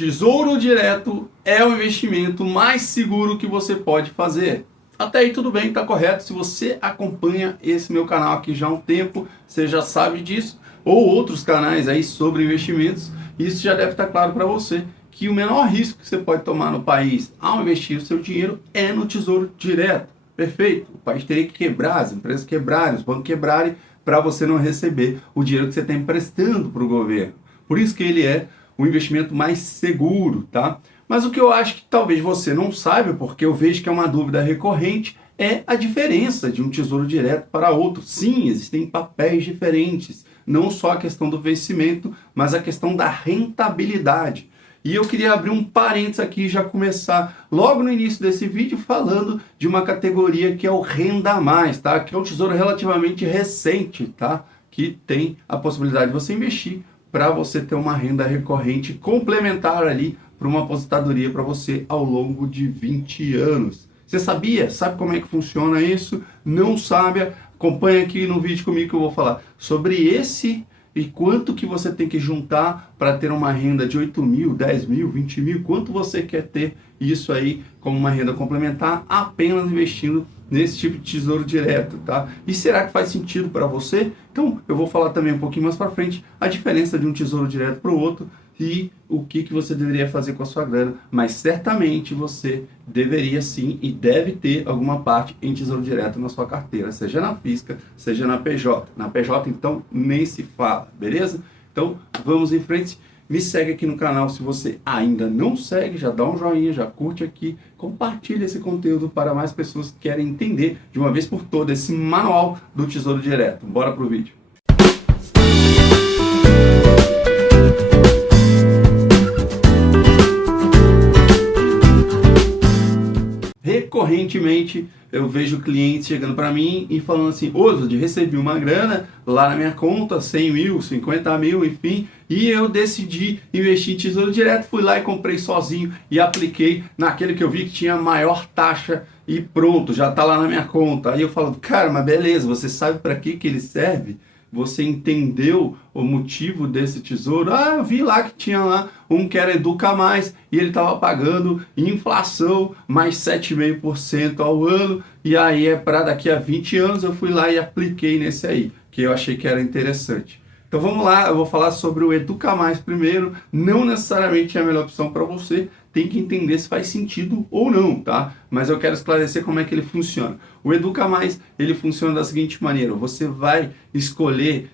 Tesouro Direto é o investimento mais seguro que você pode fazer. Até aí tudo bem, tá correto. Se você acompanha esse meu canal aqui já há um tempo, você já sabe disso, ou outros canais aí sobre investimentos, isso já deve estar claro para você, que o menor risco que você pode tomar no país ao investir o seu dinheiro é no Tesouro Direto. Perfeito? O país teria que quebrar, as empresas quebrarem, os bancos quebrarem, para você não receber o dinheiro que você está emprestando para o governo. Por isso que ele é o investimento mais seguro, tá? Mas o que eu acho que talvez você não saiba, porque eu vejo que é uma dúvida recorrente, é a diferença de um tesouro direto para outro. Sim, existem papéis diferentes, não só a questão do vencimento, mas a questão da rentabilidade. E eu queria abrir um parênteses aqui e já começar logo no início desse vídeo falando de uma categoria que é o Renda Mais, tá? Que é um tesouro relativamente recente, tá? Que tem a possibilidade de você investir para você ter uma renda recorrente complementar ali para uma aposentadoria para você ao longo de 20 anos. Você sabia? Sabe como é que funciona isso? Não sabe? Acompanha aqui no vídeo comigo que eu vou falar sobre esse e quanto que você tem que juntar para ter uma renda de 8 mil, 10 mil, 20 mil, quanto você quer ter isso aí como uma renda complementar apenas investindo nesse tipo de tesouro direto, tá? E será que faz sentido para você? Então eu vou falar também um pouquinho mais para frente a diferença de um tesouro direto para o outro e o que você deveria fazer com a sua grana, mas certamente você deveria sim e deve ter alguma parte em tesouro direto na sua carteira, seja na física, seja na PJ. Na PJ então nem se fala, beleza? Então vamos em frente. Me segue aqui no canal se você ainda não segue, já dá um joinha, já curte aqui, compartilha esse conteúdo para mais pessoas que querem entender de uma vez por todas esse manual do Tesouro Direto. Bora pro vídeo. Recorrentemente eu vejo clientes chegando para mim e falando assim: Oswald, recebi uma grana lá na minha conta, 100 mil, 50 mil, enfim, e eu decidi investir em tesouro direto, fui lá e comprei sozinho e apliquei naquele que eu vi que tinha maior taxa e pronto, já está lá na minha conta. Aí eu falo: cara, mas beleza, você sabe para que ele serve? Você entendeu o motivo desse tesouro? Ah, eu vi lá que tinha lá um que era Educa Mais e ele estava pagando inflação mais 7,5% ao ano, e aí é para daqui a 20 anos. Eu fui lá e apliquei nesse aí, que eu achei que era interessante. Então vamos lá, eu vou falar sobre o Educa Mais primeiro. Não necessariamente é a melhor opção para você, tem que entender se faz sentido ou não, tá? Mas eu quero esclarecer como é que ele funciona. O Educa Mais, ele funciona da seguinte maneira: você vai escolher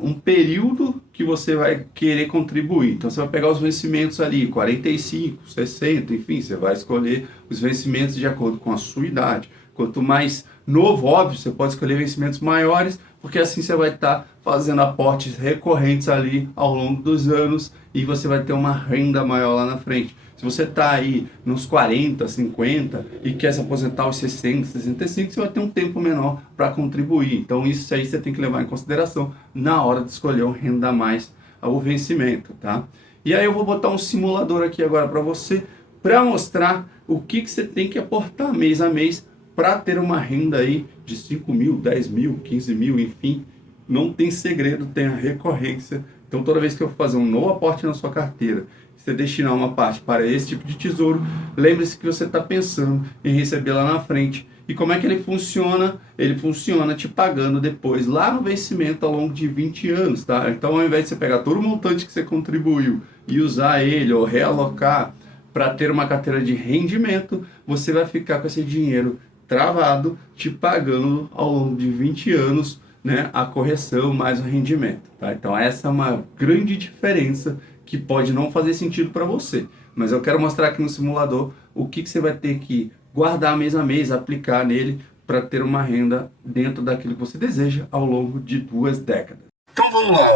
um período que você vai querer contribuir. Então você vai pegar os vencimentos ali, 45, 60, enfim, você vai escolher os vencimentos de acordo com a sua idade. Quanto mais novo, óbvio, você pode escolher vencimentos maiores, porque assim você vai estar fazendo aportes recorrentes ali ao longo dos anos e você vai ter uma renda maior lá na frente. Se você está aí nos 40, 50 e quer se aposentar aos 60, 65, você vai ter um tempo menor para contribuir. Então isso aí você tem que levar em consideração na hora de escolher o Renda Mais ao vencimento, tá? E aí eu vou botar um simulador aqui agora para você, para mostrar o que você tem que aportar mês a mês para ter uma renda aí de 5 mil, 10 mil, 15 mil, enfim. Não tem segredo, tem a recorrência. Então toda vez que eu fazer um novo aporte na sua carteira, você destinar uma parte para esse tipo de tesouro, lembre-se que você está pensando em receber lá na frente. E como é que ele funciona? Ele funciona te pagando depois, lá no vencimento, ao longo de 20 anos, tá? Então ao invés de você pegar todo o montante que você contribuiu e usar ele ou realocar para ter uma carteira de rendimento, você vai ficar com esse dinheiro travado, te pagando ao longo de 20 anos, né, a correção mais o rendimento, tá? Então essa é uma grande diferença que pode não fazer sentido para você, mas eu quero mostrar aqui no simulador o que você vai ter que guardar mês a mês, aplicar nele para ter uma renda dentro daquilo que você deseja ao longo de 2 décadas. Então vamos lá,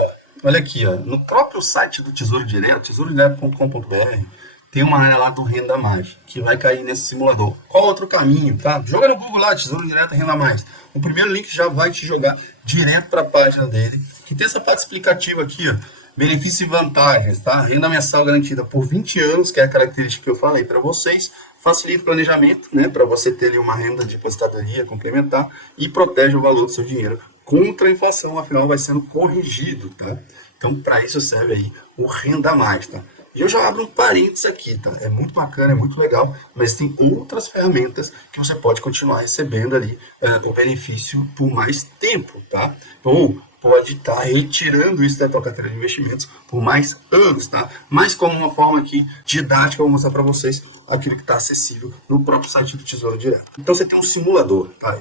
olha aqui, ó, no próprio site do Tesouro Direto, tesourodireto.com.br, tem uma área lá do Renda Mais, que vai cair nesse simulador. Qual outro caminho, tá? Joga no Google lá, Tesouro Direto Renda Mais. O primeiro link já vai te jogar direto para a página dele, que tem essa parte explicativa aqui, ó. Benefícios e vantagens, tá? Renda mensal garantida por 20 anos, que é a característica que eu falei para vocês. Facilita o planejamento, né? Para você ter ali uma renda de aposentadoria complementar e protege o valor do seu dinheiro contra a inflação, afinal vai sendo corrigido, tá? Então, para isso serve aí o Renda Mais, tá? E eu já abro um parênteses aqui, tá? É muito bacana, é muito legal, mas tem outras ferramentas que você pode continuar recebendo ali o benefício por mais tempo, tá? Ou pode estar retirando isso da tua carteira de investimentos por mais anos, tá? Mas como uma forma aqui didática, eu vou mostrar para vocês aquilo que está acessível no próprio site do Tesouro Direto. Então você tem um simulador, tá?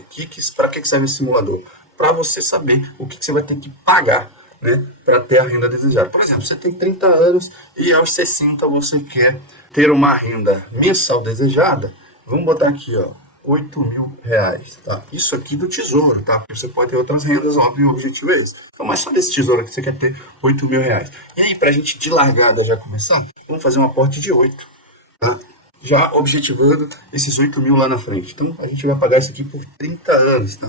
Para que serve esse simulador? Para você saber o que você vai ter que pagar, né, para ter a renda desejada. Por exemplo, você tem 30 anos e aos 60 você quer ter uma renda mensal desejada. Vamos botar aqui, ó, R$ 8.000, tá? Isso aqui do tesouro, tá? Porque você pode ter outras rendas, óbvio, o objetivo é esse. Então, mas só desse tesouro aqui você quer ter R$ 8.000. E aí, pra gente de largada já começar, vamos fazer um aporte de 8, tá? Já objetivando esses 8.000 lá na frente. Então, a gente vai pagar isso aqui por 30 anos, tá?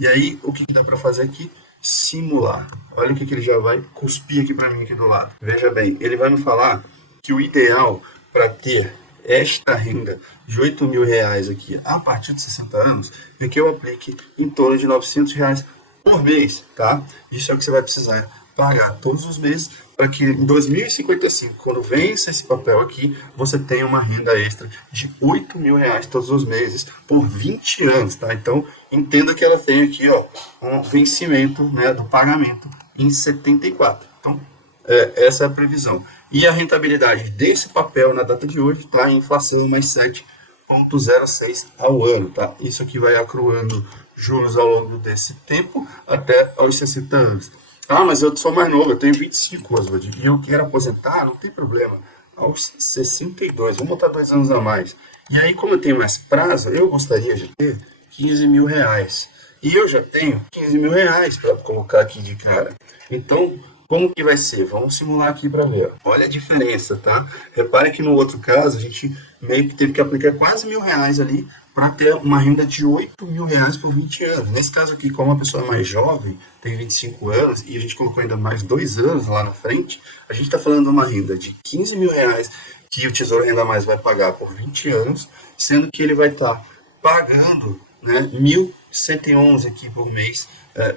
E aí, o que dá para fazer aqui? Simular. Olha o que ele já vai cuspir aqui para mim aqui do lado. Veja bem, ele vai me falar que o ideal para ter esta renda de R$ 8.000 aqui a partir de 60 anos é que eu aplique em torno de R$ 900 por mês, tá? Isso é o que você vai precisar pagar todos os meses para que em 2055, quando vença esse papel aqui, você tenha uma renda extra de R$ 8.000 todos os meses por 20 anos, tá? Então, entenda que ela tem aqui, ó, um vencimento, né, do pagamento em 74. Então, essa é a previsão. E a rentabilidade desse papel na data de hoje está em inflação mais 7,06 ao ano, tá? Isso aqui vai acruando juros ao longo desse tempo até aos 60 anos. Ah, mas eu sou mais novo, eu tenho 25, Oswald, e eu quero aposentar, não tem problema. Aos 62, vou botar 2 anos a mais. E aí, como eu tenho mais prazo, eu gostaria de ter R$ 15.000. E eu já tenho R$ 15.000 para colocar aqui de cara. Então, como que vai ser? Vamos simular aqui para ver. Olha a diferença, tá? Repare que no outro caso, a gente meio que teve que aplicar quase R$ 1.000 ali para ter uma renda de R$ 8.000 por 20 anos. Nesse caso aqui, como a pessoa é mais jovem, tem 25 anos, e a gente colocou ainda mais 2 anos lá na frente, a gente está falando de uma renda de R$ 15.000 que o Tesouro Renda Mais vai pagar por 20 anos, sendo que ele vai estar pagando, né, 1.111 aqui por mês,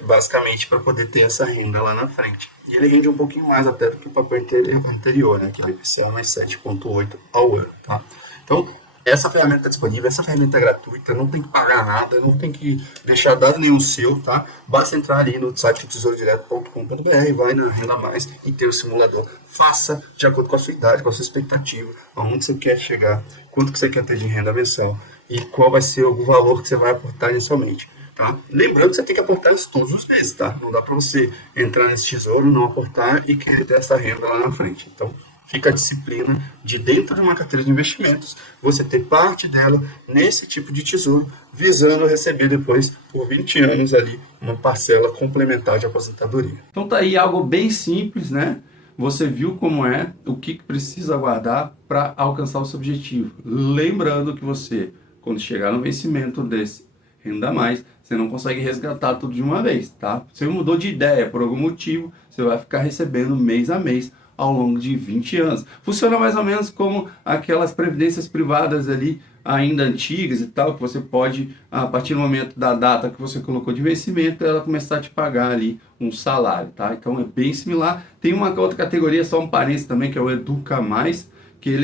basicamente, para poder ter essa renda lá na frente. E ele rende um pouquinho mais até do que o papel anterior, né, que é o IPCA mais 7,8 ao ano. Tá? Então, essa ferramenta está disponível, essa ferramenta é gratuita, não tem que pagar nada, não tem que deixar dado nenhum seu, tá? Basta entrar ali no site tesourodireto.com.br, vai na Renda Mais e ter o simulador. Faça de acordo com a sua idade, com a sua expectativa, aonde você quer chegar, quanto que você quer ter de renda mensal e qual vai ser o valor que você vai aportar inicialmente. Tá? Lembrando que você tem que aportar isso todos os meses, tá? Não dá para você entrar nesse tesouro, não aportar e querer ter essa renda lá na frente. Então, fica a disciplina de dentro de uma carteira de investimentos, você ter parte dela nesse tipo de tesouro, visando receber depois, por 20 anos ali, uma parcela complementar de aposentadoria. Então tá aí algo bem simples, né? Você viu como é, o que precisa guardar para alcançar o seu objetivo. Lembrando que você, quando chegar no vencimento desse Renda Mais, você não consegue resgatar tudo de uma vez, tá? Você mudou de ideia por algum motivo, você vai ficar recebendo mês a mês ao longo de 20 anos. Funciona mais ou menos como aquelas previdências privadas ali, ainda antigas e tal, que você pode, a partir do momento da data que você colocou de vencimento, ela começar a te pagar ali um salário, tá? Então é bem similar. Tem uma outra categoria, só um parênteses também, que é o Educa Mais, que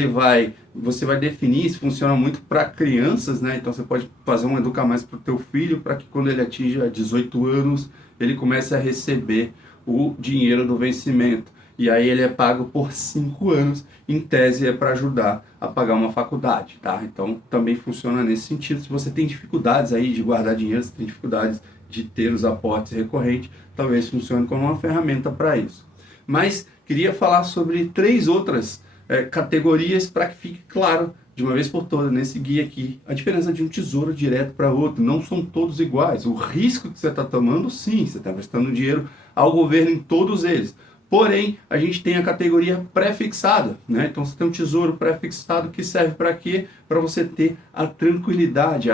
você vai definir, isso funciona muito para crianças, né? Então você pode fazer um Educa Mais para o teu filho, para que quando ele atinja 18 anos, ele comece a receber o dinheiro do vencimento. E aí ele é pago por 5 anos, em tese é para ajudar a pagar uma faculdade, tá? Então também funciona nesse sentido. Se você tem dificuldades aí de guardar dinheiro, se tem dificuldades de ter os aportes recorrentes, talvez funcione como uma ferramenta para isso. Mas queria falar sobre 3 outras categorias para que fique claro de uma vez por todas nesse guia aqui a diferença de um tesouro direto para outro. Não são todos iguais. O risco que você está tomando, sim, você está prestando dinheiro ao governo em todos eles. Porém, a gente tem a categoria pré-fixada, né? Então você tem um tesouro pré-fixado que serve para quê? Para você ter a tranquilidade,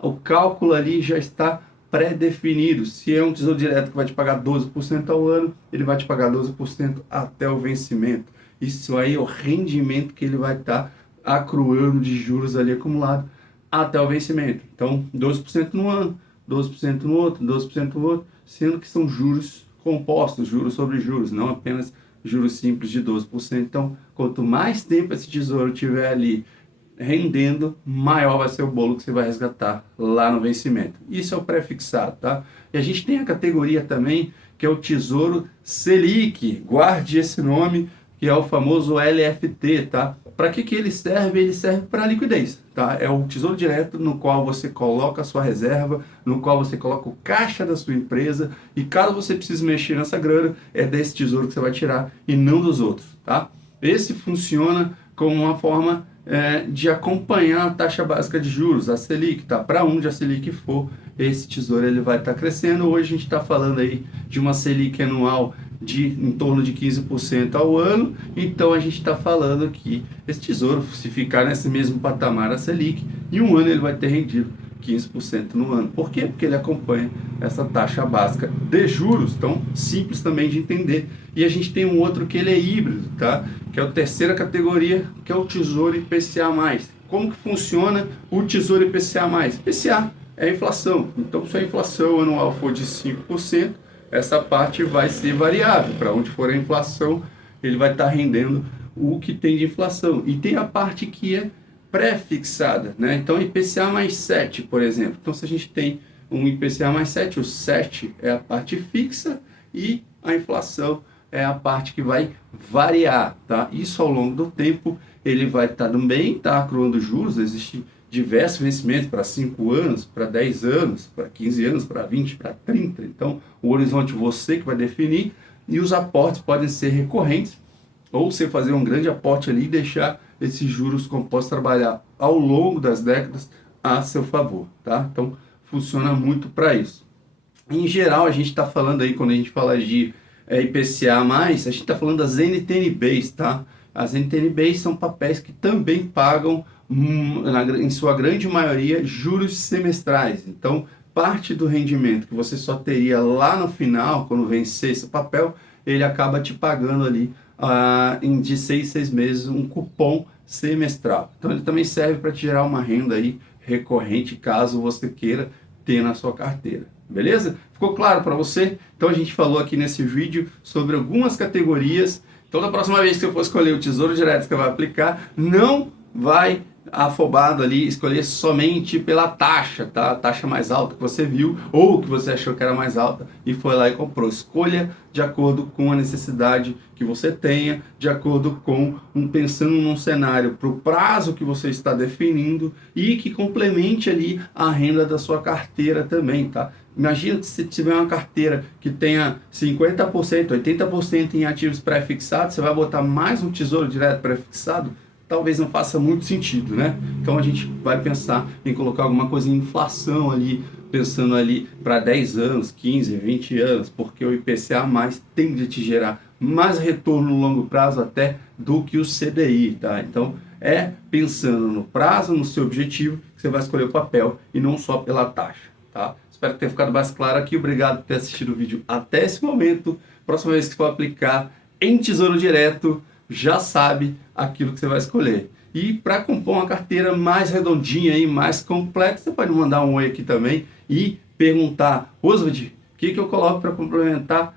o cálculo ali já está pré-definido. Se é um tesouro direto que vai te pagar 12% ao ano, ele vai te pagar 12% até o vencimento. Isso aí é o rendimento que ele vai estar acruando de juros ali acumulado até o vencimento. Então, 12% no ano, 12% no outro, 12% no outro, sendo que são juros compostos, juros sobre juros, não apenas juros simples de 12%. Então, quanto mais tempo esse tesouro tiver ali rendendo, maior vai ser o bolo que você vai resgatar lá no vencimento. Isso é o pré-fixado, tá? E a gente tem a categoria também, que é o Tesouro Selic. Guarde esse nome, que é o famoso LFT, tá? Para que ele serve? Ele serve para liquidez, tá? É o tesouro direto no qual você coloca a sua reserva, no qual você coloca o caixa da sua empresa, e caso você precise mexer nessa grana, é desse tesouro que você vai tirar e não dos outros, tá? Esse funciona como uma forma de acompanhar a taxa básica de juros, a Selic, tá? Para onde a Selic for, esse tesouro ele vai estar crescendo. Hoje a gente está falando aí de uma Selic anual de em torno de 15% ao ano, então a gente está falando que esse tesouro, se ficar nesse mesmo patamar a Selic, em um ano ele vai ter rendido 15% no ano. Por quê? Porque ele acompanha essa taxa básica de juros, tão simples também de entender. E a gente tem um outro que ele é híbrido, tá? Que é a terceira categoria, que é o Tesouro IPCA+. Como que funciona o Tesouro IPCA+? IPCA é a inflação. Então, se a inflação anual for de 5%, essa parte vai ser variável. Para onde for a inflação, ele vai estar rendendo o que tem de inflação. E tem a parte que é pré-fixada, né? Então, IPCA mais 7, por exemplo. Então, se a gente tem um IPCA mais 7, o 7 é a parte fixa e a inflação é a parte que vai variar, tá? Isso ao longo do tempo, ele vai estar também, tá acruando juros. Existem diversos vencimentos para 5 anos, para 10 anos, para 15 anos, para 20, para 30. Então, o horizonte você que vai definir, e os aportes podem ser recorrentes, ou você fazer um grande aporte ali e deixar esses juros compostos trabalhar ao longo das décadas a seu favor, tá? Então, funciona muito para isso. Em geral, a gente está falando aí, quando a gente fala de IPCA+, a gente está falando das NTN-Bs, tá? As NTN-Bs são papéis que também pagam, em sua grande maioria, juros semestrais. Então, parte do rendimento que você só teria lá no final, quando vencer esse papel, ele acaba te pagando ali de 6 meses um cupom semestral. Então, ele também serve para te gerar uma renda aí recorrente, caso você queira ter na sua carteira. Beleza? Ficou claro para você? Então, a gente falou aqui nesse vídeo sobre algumas categorias. Então, da próxima vez que você for escolher o Tesouro Direto que você vai aplicar, não vai afobado ali escolher somente pela taxa, tá? A taxa mais alta que você viu ou que você achou que era mais alta e foi lá e comprou. Escolha de acordo com a necessidade que você tenha, de acordo com pensando num cenário para o prazo que você está definindo e que complemente ali a renda da sua carteira também, tá? Imagina se tiver uma carteira que tenha 50%, 80% em ativos pré-fixados, você vai botar mais um Tesouro Direto pré-fixado? Talvez não faça muito sentido, né? Então a gente vai pensar em colocar alguma coisa em inflação ali, pensando ali para 10 anos, 15, 20 anos, porque o IPCA+ tende a te gerar mais retorno no longo prazo até do que o CDI, tá? Então é pensando no prazo, no seu objetivo, que você vai escolher o papel e não só pela taxa, tá? Espero que tenha ficado mais claro aqui. Obrigado por ter assistido o vídeo até esse momento. Próxima vez que for aplicar em Tesouro Direto, já sabe aquilo que você vai escolher. E para compor uma carteira mais redondinha e mais completa, você pode mandar um oi aqui também e perguntar: Oswald, o que eu coloco para complementar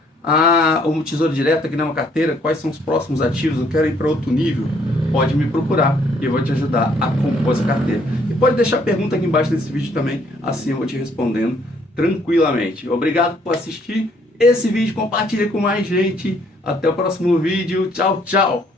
o Tesouro Direto aqui na minha carteira? Quais são os próximos ativos? Eu quero ir para outro nível. Pode me procurar e eu vou te ajudar a compor essa carteira. E pode deixar pergunta aqui embaixo desse vídeo também, assim eu vou te respondendo tranquilamente. Obrigado por assistir esse vídeo, compartilha com mais gente. Até o próximo vídeo. Tchau, tchau!